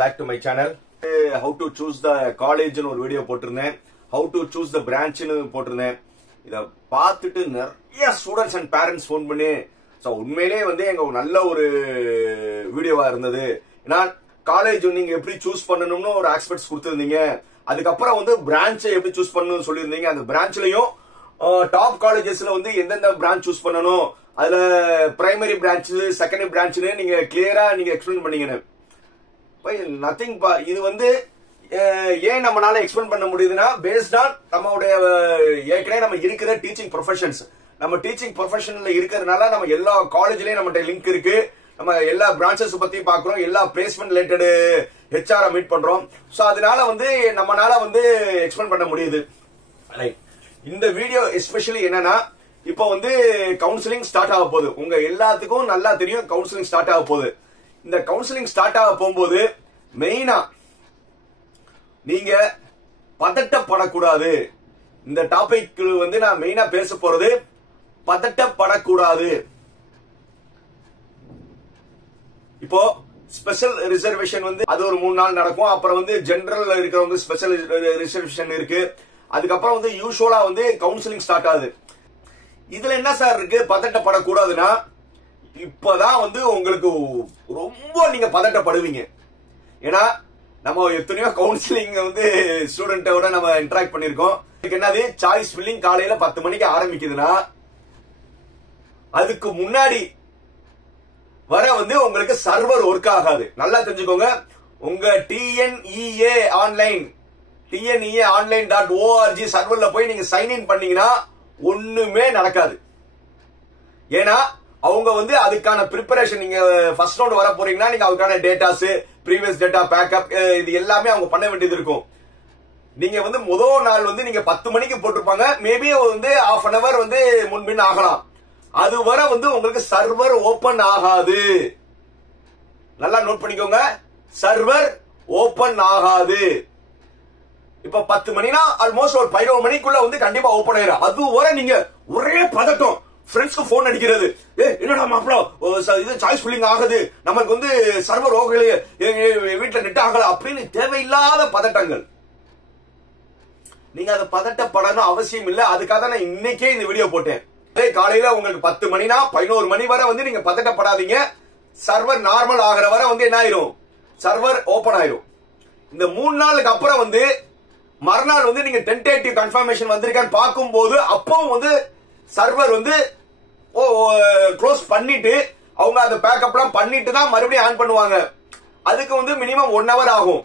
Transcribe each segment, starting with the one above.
back to my channel. How to choose the college னு ஒரு video போட்டிருந்தேன். How to choose the branch னு போட்டிருந்தேன். இத பார்த்துட்டு நிறைய ஸ்டூடண்ட்ஸ் அண்ட் பேரண்ட்ஸ் ஃபோன் பண்ணி சோ உண்மையிலேயே வந்து எங்க நல்ல ஒரு வீடியோவா இருந்தது. ஏன்னா காலேஜ் நீங்க எப்படி சூஸ் பண்ணணும்னு ஒரு எக்ஸ்பர்ட்ஸ் கொடுத்திருந்தீங்க. அதுக்கப்புறம் வந்து பிரான்ச்சை எப்படி சூஸ் பண்ணணும்னு சொல்லியிருந்தீங்க. அந்த பிரான்ச்லயும் டாப் காலேஜஸ்ல வந்து எந்தெந்த பிரான்ச் சூஸ் பண்ணணும், அதுல பிரைமரி பிரான்ச் செகண்டரி பிரான்ச்னு நீங்க கிளியரா நீங்க எக்ஸ்பிளைன் பண்ணீங்க. நத்திங் பா, இது வந்து ஏன் நம்மளால எக்ஸ்பிளைன் பண்ண முடியுதுன்னா பேஸ்ட் ஆன் நம்மளுடைய ஏற்கனவே நம்ம இருக்கிற டீச்சிங் ப்ரொஃபஷன்ஸ். நம்ம டீச்சிங் ப்ரொஃபஷன்ல இருக்கிறதுனால நம்ம எல்லா காலேஜ்லயும் நம்மகிட்ட லிங்க் இருக்கு. நம்ம எல்லா பிரான்ச்சஸ் பத்தி பாக்குறோம், எல்லா பிளேஸ்மெண்ட் ரிலேட்டட் ஹெச்ஆர் மீட் பண்றோம். சோ அதனால வந்து நம்மளால வந்து எக்ஸ்பிளைன் பண்ண முடியுது. இந்த வீடியோ எஸ்பெஷலி என்னன்னா, இப்போ வந்து கவுன்சிலிங் ஸ்டார்ட் ஆக போகுது. உங்க எல்லாத்துக்கும் நல்லா தெரியும் கவுன்சிலிங் ஸ்டார்ட் ஆக போகுது. இந்த கவுன்சிலிங் ஸ்டார்ட் ஆக போகும்போது மெயினா நீங்க பதட்டப்படக்கூடாது. இந்த டாபிக் வந்து நான் மெயினா பேச போறது பதட்டப்படக்கூடாது. இப்போ ஸ்பெஷல் ரிசர்வேஷன் வந்து அது ஒரு 3 நாள் நடக்கும். அப்புறம் வந்து ஜெனரல் இருக்கிறவங்க ஸ்பெஷல் ரிசர்வேஷன் இருக்கு. அதுக்கப்புறம் வந்து யூசுவலா வந்து கவுன்சிலிங் ஸ்டார்ட் ஆகுது. இதுல என்ன சார் இருக்கு பதட்டப்படக்கூடாதுன்னா, இப்பதான் வந்து உங்களுக்கு ரொம்ப நீங்க பதட்டப்படுவீங்க. ஏன்னா நம்ம எத்தனையோ கவுன்சிலிங் வந்து ஸ்டூடெண்டோட நம்ம இன்டராக்ட் பண்ணிருக்கோம். என்னது சாய்ஸ் ஃபில்லிங் காலையில 10 மணிக்கு ஆரம்பிக்குதுன்னா, அதுக்கு முன்னாடி வர வந்து உங்களுக்கு சர்வர் ஒர்க் ஆகாது. நல்லா தெரிஞ்சுக்கோங்க. உங்க TNEA online.org சர்வர்ல போய் நீங்க சைன் இன் பண்ணீங்கன்னா ஒண்ணுமே நடக்காது. ஏன்னா அவங்க வந்து அதுக்கான பிரிப்பரேஷன், நீங்க ஃபர்ஸ்ட் ரவுண்ட் வர போறீங்கன்னா நீங்க அதுக்கான டேட்டாஸ், ப்ரீவியஸ் டேட்டா பேக்கப், இது எல்லாமே அவங்க பண்ண வேண்டியது இருக்கும். நீங்க வந்து முதல் நாள் வந்து நீங்க 10 மணிக்கு போட்டிருப்பாங்க. மேபி வந்து ½ an hour வந்து முன்பின் ஆகலாம். அது வர வந்து உங்களுக்கு சர்வர் ஓபன் ஆகாது. நல்லா நோட் பண்ணிக்கோங்க, சர்வர் ஓபன் ஆகாது. இப்ப 10 மணினா ஆல்மோஸ்ட் ஒரு 11 மணிக்குள்ள வந்து கண்டிப்பா ஓபன் ஆயிரும். அது வர நீங்க ஒரே பதட்டம், ஃப்ரெண்ட்ஸ்க்கு போன் அடிக்கிறது, என்னடா மாப்ள இது சாய்ஸ் ஃபில்லிங் ஆகுது, நமக்கு வந்து சர்வர் ஓகலையே, வீட்டுல நெட் ஆகல அப்படின்னு தேவையில்லாத பதட்டங்கள். நீங்க அதை பதட்டப்படணும் அவசியம் இல்ல. அதுக்காக தான் நான் இன்னைக்கே இந்த வீடியோ போட்டேன். காலையில உங்களுக்கு 10 மணினா 11 மணி வரை வந்து நீங்க பதட்டப்படாதீங்க. சர்வர் நார்மல் ஆகிற வரை வந்து என்ன ஆயிரும், சர்வர் ஓபன் ஆயிரும். இந்த 3 நாளுக்கு அப்புறம் வந்து மறுநாள் வந்து நீங்க டென்டேட்டிவ் கன்ஃபர்மேஷன் வந்திருக்கான்னு பார்க்கும்போது அப்பவும் வந்து சர்வர் வந்து க்ளோஸ் பண்ணிட்டு அவங்க அந்த பேக்கப்லாம் பண்ணிட்டு தான் மறுபடியும் ஆன் பண்ணுவாங்க. அதுக்கு வந்து மினிமம் 1 hour ஆகும்.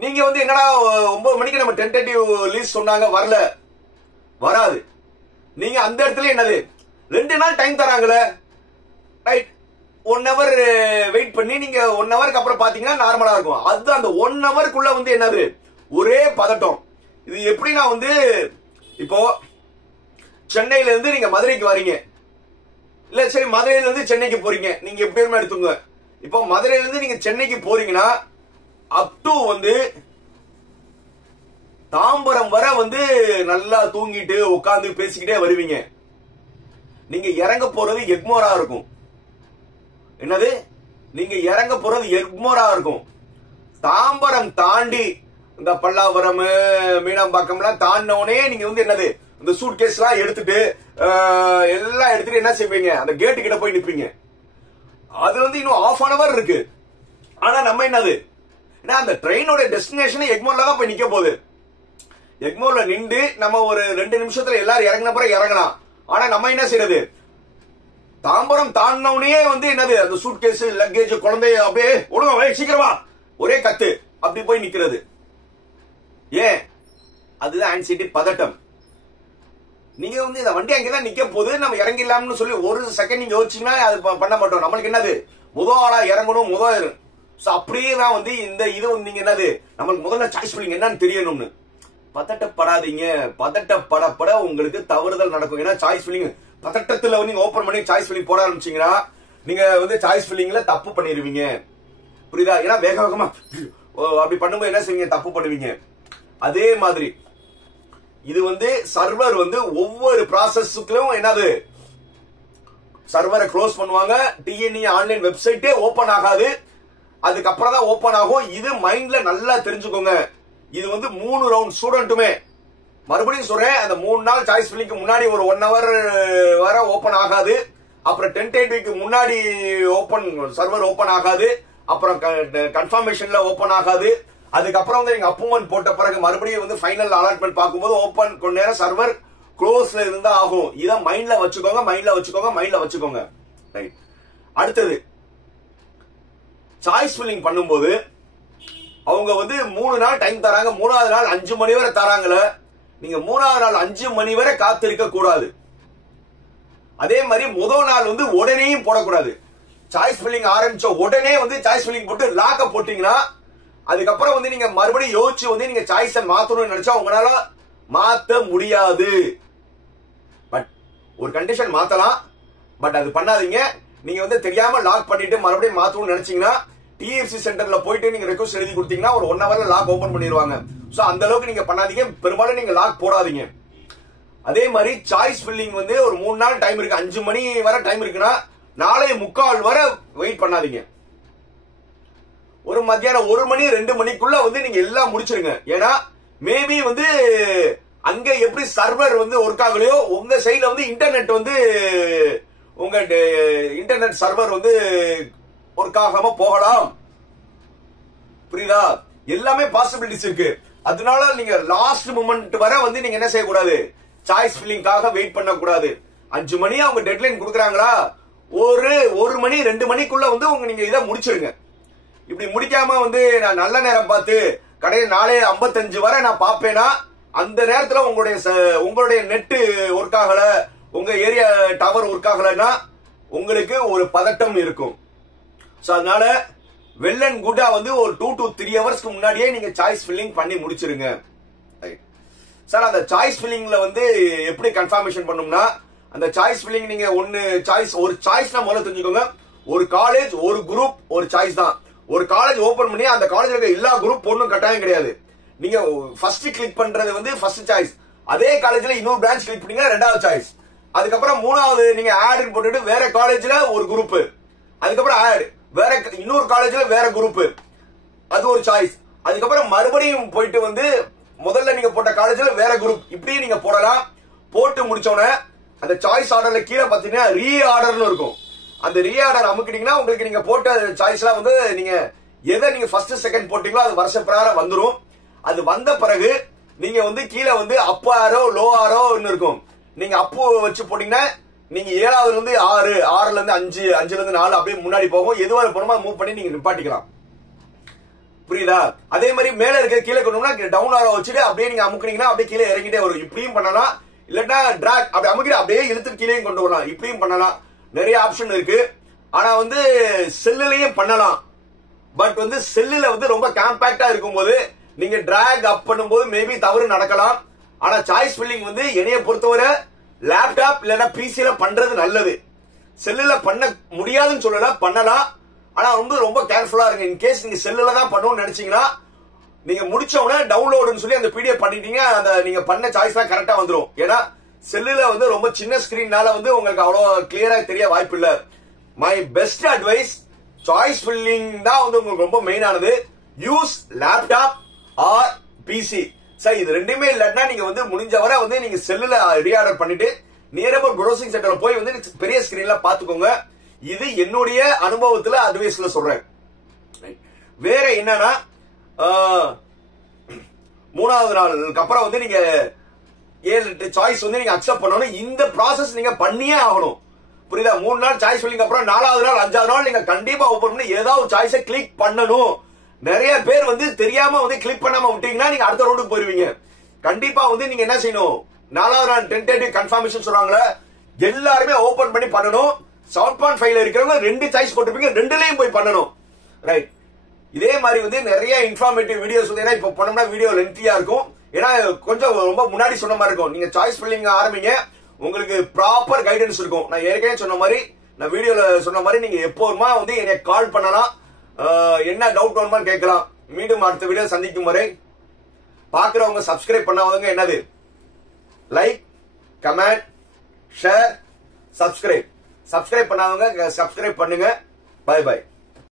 நீங்க வந்து என்னடா 9 மணிக்கு நம்ம டென்டேட்டிவ் லிஸ்ட் சொன்னாங்க வரல, வராது. நீங்க அந்த இடத்துல என்னது 2 நாள் டைம் தராங்களே, ரைட், 1 hour வெயிட் பண்ணி நீங்க 1 hourக்கு அப்புறம் பாத்தீங்கன்னா நார்மலா இருக்கும். அது அந்த 1 hourக்குள்ள வந்து என்னது ஒரே பதட்டம். இது எப்படின்னா வந்து இப்போ சென்னையில இருந்து நீங்க மதுரைக்கு வரீங்க, இல்ல சரி மதுரையில இருந்து சென்னைக்கு போறீங்க, நீங்க எப்படியுமே எடுத்துங்க. இப்போ மதுரையில இருந்து நீங்க சென்னைக்கு போறீங்கன்னா அப் டு வந்து தாம்பரம் வர வந்து நல்லா தூங்கிட்டு உட்கார்ந்து பேசிக்கிட்டே வருவீங்க. நீங்க இறங்க போறது எக்மோரா இருக்கும். என்னது, நீங்க இறங்க போறது எக்மோரா இருக்கும். தாம்பரம் தாண்டி இந்த பல்லாவரம் மீனாம்பாக்கம் எல்லாம் தாண்டினோடனே நீங்க வந்து என்னது இந்த சூட் கேஸ் எல்லாம் எடுத்துட்டு எல்லாம் எடுத்துட்டு என்ன செய்வீங்க, அந்த கேட்டு கிட்ட போய் நிப்பீங்க. அது வந்து இன்னும் ½ an hour இருக்கு. ஆனா நம்ம என்னது, அந்த ட்ரெயினோட டெஸ்டினேஷன் எக்மோர்ல தான் போய் நிக்க போகுது. எக்மோர்ல நின்று நம்ம ஒரு 2 நிமிஷத்துல எல்லாரும் இறங்கின பிறகு இறங்கலாம். ஆனா நம்ம என்ன செய்யறது, தாம்பரம் தாண்டினோடனே வந்து என்னது அந்த சூட் கேஸ் லக்கேஜ் குழந்தைய அப்படியே ஒழுங்கா சீக்கிரமா ஒரே கத்து அப்படி போய் நிக்கிறது. ஏன், அதுதான் ஆன்சைட்டி, பதட்டம். நீங்க வந்து இந்த வண்டி அங்கதான் நிக்க போது, நம்ம இறங்கிடலாம்னு சொல்லி ஒரு செகண்ட் நீங்க யோசிச்சீங்கன்னா அது பண்ண மாட்டோம். நம்மளுக்கு என்னது முதல் ஆளா இறங்கணும், அப்படியே தான் வந்து இந்த இது வந்து நீங்க என்னது நம்மளுக்கு முதல்ல சாய்ஸ் ஃபில்லிங் என்னன்னு தெரியணும்னு. பதட்டப்படாதீங்க. பதட்டப்படப்பட உங்களுக்கு தவறுதல் நடக்கும். ஏன்னா சாய்ஸ் ஃபில்லிங் பதட்டத்துல வந்து ஓபன் பண்ணி சாய்ஸ் ஃபில்லிங் போட ஆரம்பிச்சீங்கன்னா நீங்க வந்து சாய்ஸ் ஃபில்லிங்ல தப்பு பண்ணிடுவீங்க. புரியுதா? ஏன்னா வேக வேகமா அப்படி பண்ணும்போது என்ன செய்வீங்க, தப்பு பண்ணுவீங்க. அதே மாதிரி இது வந்து சர்வர் வந்து ஒவ்வொரு ப்ராசஸ்க்கும் என்னது சர்வரை க்ளோஸ் பண்ணுவாங்க. TNEA ஆன்லைன் வெப்சைட்டே ஓபன் ஆகாது. அதுக்கப்புறம் தான் ஓபன் ஆகும். இது மைண்ட்ல நல்லா தெரிஞ்சுக்கோங்க. இது வந்து 3 ரவுண்ட் ஸ்டூடெண்ட்டுமே மறுபடியும் சொல்றேன், அந்த 3 நாள் சாய்ஸ் ஃபில்லிங்க்கு முன்னாடி ஒரு 1 hour வர ஓபன் ஆகாது. அப்புறம் டென்டேட்டிவ்க்கு முன்னாடி சர்வர் ஓபன் ஆகாது. அப்புறம் கன்ஃபர்மேஷன்ல ஓபன் ஆகாது. அதுக்கப்புறம் வந்து நீங்க அப்ரூவ்மெண்ட் போட்ட பிறகு மறுபடியும் வந்து ஃபைனல் அலாட்மெண்ட் பார்க்கும்போது ஓபன் கொஞ்ச நேரம் சர்வர் க்ளோஸ்ல இருந்தா ஆகும். இத மைண்ட்ல வச்சுக்கோங்க. ரைட். அடுத்தது சாய்ஸ் ஃபில்லிங் பண்ணும்போது அவங்க வந்து 3 நாள் டைம் தராங்க. 3வது நாள் 5 மணி வரை தராங்கல, நீங்க 3வது நாள் 5 மணி வரை காத்திருக்க கூடாது. அதே மாதிரி முதல் நாள் வந்து உடனேயும் போடக்கூடாது. சாய்ஸ் ஃபில்லிங் ஆரம்பிச்ச உடனே வந்து சாய்ஸ் ஃபில்லிங் போட்டு லாக்க போட்டீங்கன்னா அதுக்கப்புறம் வந்து நீங்க மறுபடியும் யோசிச்சு வந்து நீங்க சாய்ஸை மாத்தணும்னு நினைச்சா உங்களால மாத்த முடியாது. பட் ஒரு கண்டிஷன் மாத்தலாம், பட் அது பண்ணாதீங்க. நீங்க வந்து தெரியாம லாக் பண்ணிட்டு மறுபடியும் மாத்தணும்னு நினைச்சீங்கன்னா டிஎஃப்சி சென்டர்ல போயிட்டு நீங்க ரெக்வஸ்ட் எழுதி கொடுத்தீங்கன்னா ஒரு 1 hourல லாக் ஓபன் பண்ணிடுவாங்க. சோ அந்த அளவுக்கு நீங்க பண்ணாதீங்க. பெரும்பாலும் நீங்க லாக் போடாதீங்க. அதே மாதிரி சாய்ஸ் ஃபில்லிங் வந்து ஒரு 3 நாள் டைம் இருக்கு, 5 மணி வரை டைம் இருக்குன்னா 4:45 வரை வெயிட் பண்ணாதீங்க. ஒரு மத்தியானம் 1 மணி 2 மணிக்குள்ள வந்து நீங்க எல்லாம் முடிச்சிருங்க. ஏன்னா மேபி வந்து அங்க எப்படி சர்வர் வந்து ஒர்க் ஆகலையோ உங்க சைட்ல வந்து இன்டர்நெட் வந்து உங்க இன்டர்நெட் சர்வர் வந்து ஒர்க் ஆகாம போகலாம். புரியுதா? எல்லாமே பாசிபிலிட்டிஸ் இருக்கு. அதனால நீங்க லாஸ்ட் மொமெண்ட் வரை வந்து நீங்க என்ன செய்யக்கூடாது, சாய்ஸ் ஃபில்லிங்காக வெயிட் பண்ண கூடாது. 5 மணி அவங்க டெட்லைன் கொடுக்குறாங்களா, ஒரு மணி 2 மணிக்குள்ள வந்து நீங்க இதை முடிச்சிருங்க. இப்படி முடிக்காம வந்து நான் நல்ல நேரம் பார்த்து கடையில் 4:55 வரை நான் பாப்பேனா அந்த நேரத்துல உங்களுடைய நெட் ஒர்க் ஆகல, உங்க ஏரியா டவர் ஒர்க் ஆகலன்னா உங்களுக்கு ஒரு பதட்டம் இருக்கும். சோ அதனால வெல் அண்ட் குட்டா வந்து ஒரு 2 to 3 ஹவர்ஸ்க்கு முன்னாடியே நீங்க சாய்ஸ் ஃபில்லிங் பண்ணி முடிச்சிருங்க. சார் அந்த சாய்ஸ் ஃபில்லிங்ல வந்து எப்படி கன்ஃபர்மேஷன் பண்ணும்னா, அந்த சாய்ஸ் ஃபில்லிங் நீங்க ஒரு சாய்ஸ்னா முதல்ல தெரிஞ்சுக்கோங்க. ஒரு காலேஜ், ஒரு குரூப், ஒரு சாய்ஸ் தான். ஒரு காலேஜ் ஓபன் பண்ணி அந்த காலேஜ்ல இருக்க எல்லா குரூப் போடணும் கட்டாயம் கிடையாது. நீங்க ஃபர்ஸ்ட் கிளிக் பண்றது வந்து ஃபர்ஸ்ட் சாய்ஸ். அதே காலேஜ்ல இன்னொரு பிரான்ச் கிளிக் பண்ணீங்கன்னா 2வது சாய்ஸ். அதுக்கப்புறம் 3வது நீங்க ஆட் போட்டுட்டு வேற காலேஜ்ல ஒரு குரூப், அதுக்கப்புறம் ஆட் வேற இன்னொரு காலேஜ்ல வேற குரூப், அது ஒரு சாய்ஸ். அதுக்கப்புறம் மறுபடியும் போயிட்டு வந்து முதல்ல நீங்க போட்ட காலேஜ்ல வேற குரூப், இப்படி நீங்க போடலாம். போட்டு முடிச்சோடனே அந்த சாய்ஸ் ஆர்டர்ல கீழே பாத்தீங்கன்னா ரீ ஆர்டர்னு இருக்கும். அந்த ரீ ஆர்டர் அமுக்கிட்டீங்கன்னா உங்களுக்கு நீங்க போட்ட சாய்ஸ்லாம் வந்து நீங்க எதை நீங்க ஃபர்ஸ்ட் செகண்ட் போட்டீங்களோ அது வருஷ பிரகாரம் வந்துடும். அது வந்த பிறகு நீங்க வந்து கீழே வந்து அப் ஆரோ லோ ஆரோ இருக்கும். நீங்க அப்பு வச்சு போட்டீங்கன்னா நீங்க 7வது இருந்து 6, 6ல இருந்து 5, 5ல இருந்து 4 அப்படியே முன்னாடி போகும். எதுவாக போனோமோ மூவ் பண்ணி நீங்க நிப்பாட்டிக்கலாம். புரியுதா? அதே மாதிரி மேல இருக்க கீழே கொண்டோம்னா டவுன் ஆரோ வச்சுட்டு அப்படியே நீங்க அமுக்குனீங்கன்னா அப்படியே கீழே இறங்கிட்டே வரும். இப்படியும் பண்ணலாம், இல்லன்னா டிராக் அப்படி அமுக்கிட்டு அப்படியே இழுத்து கீழே கொண்டு வரலாம். இப்படியும் பண்ணலாம். நிறைய ஆப்ஷன் இருக்கு. ஆனா வந்து செல்லுலயும் பண்ணலாம். பட் வந்து செல்லுல வந்து ரொம்ப காம்பாக்டா இருக்கும்போது நீங்க டிராக் அப் பண்ணும்போது மேபி தவறு நடக்கலாம். ஆனா சாய்ஸ் ஃபில்லிங் வந்து என்னைய பொறுத்தவரை லேப்டாப் இல்லன்னா பிசில பண்றது நல்லது. செல்லுல பண்ண முடியாதுன்னு சொல்லல, பண்ணலாம். ஆனா ரொம்ப கேர்ஃபுல்லா இருங்க. இன்கேஸ் நீங்க செல்லுல தான் பண்ணணும்னு நினைச்சீங்கன்னா நீங்க முடிச்ச உடனே டவுன்லோடுன்னு சொல்லி அந்த பிடிஎஃப் பண்ணிட்டீங்க, அந்த நீங்க பண்ண சாய்ஸ்லாம் கரெக்டா வந்துடும். ஏன்னா செல்லுல வந்து ரொம்ப சின்ன ஸ்கிரீன்னால வந்து உங்களுக்கு அவ்வளவு கிளியரா தெரிய வாய்ப்பு இல்ல. My best advice, choice filling தான் வந்து உங்களுக்கு ரொம்ப மெயினானது. Use laptop or PC. Sir இது ரெண்டுமே இல்லன்னா நீங்க வந்து முடிஞ்ச வரை வந்து நீங்க செல்லுல ரீஆர்டர் பண்ணிட்டு நியர் அபவுட் ப்ரௌசிங் சென்டர்ல போய் வந்து பெரிய ஸ்கிரீன்ல பாத்துக்கோங்க. இது என்னுடைய அனுபவத்துல அட்வைஸ்ல சொல்றேன். வேற என்னன்னா 3வது நாளுக்கு அப்புறம் வந்து நீங்க 7 சாய்ஸ் வந்து நீங்க அக்செப்ட் பண்ணணும். இந்த ப்ராசஸ் நீங்க பண்ணியே ஆகணும். புரியுதா? 3 நாள் சாய்ஸ் ஃபில்லிங் அப்புறம் 4வது நாள் 5வது நாள் நீங்க கண்டிப்பா ஓபன் பண்ணி ஏதாவது சாய்ஸை கிளிக் பண்ணணும். நிறைய பேர் வந்து தெரியாம வந்து கிளிக் பண்ணாம விட்டீங்கன்னா நீங்க அடுத்த ரவுண்டுக்கு போயிருவீங்க. கண்டிப்பா வந்து நீங்க என்ன செய்யணும், 4வது நாள் டென்டேட்டிவ் கன்ஃபர்மேஷன் சொல்றாங்களே எல்லாருமே ஓபன் பண்ணி பண்ணணும். 7.5ல இருக்கிறவங்க 2 சாய்ஸ் போட்டுருப்பீங்க, 2லயும் போய் பண்ணணும். ரைட். இதே மாதிரி வந்து நிறைய இன்ஃபார்மேட்டிவ் வீடியோஸ் வந்து இப்ப பண்ணோம்னா வீடியோ லென்த்தியா இருக்கும். ஏன்னா கொஞ்சம் ரொம்ப முன்னாடி சொன்ன மாதிரி இருக்கும். நீங்க சாய்ஸ் ஃபில்லிங் ஆரம்பிங்க, உங்களுக்கு ப்ராப்பர் கைடன்ஸ் இருக்கும். நான் ஏற்கனவே சொன்ன மாதிரி, நான் வீடியோல சொன்ன மாதிரி நீங்க எப்போதுமா வந்து என்னை கால் பண்ணலாம், என்ன டவுட் வருமான்னு கேட்கலாம். மீண்டும் அடுத்த வீடியோ சந்திக்கும் வரை பாக்குறவங்க சப்ஸ்கிரைப் பண்ணாதவங்க என்னது லைக், கமெண்ட், ஷேர், சப்ஸ்கிரைப் பண்ணாதவங்க சப்ஸ்கிரைப் பண்ணுங்க. Bye by.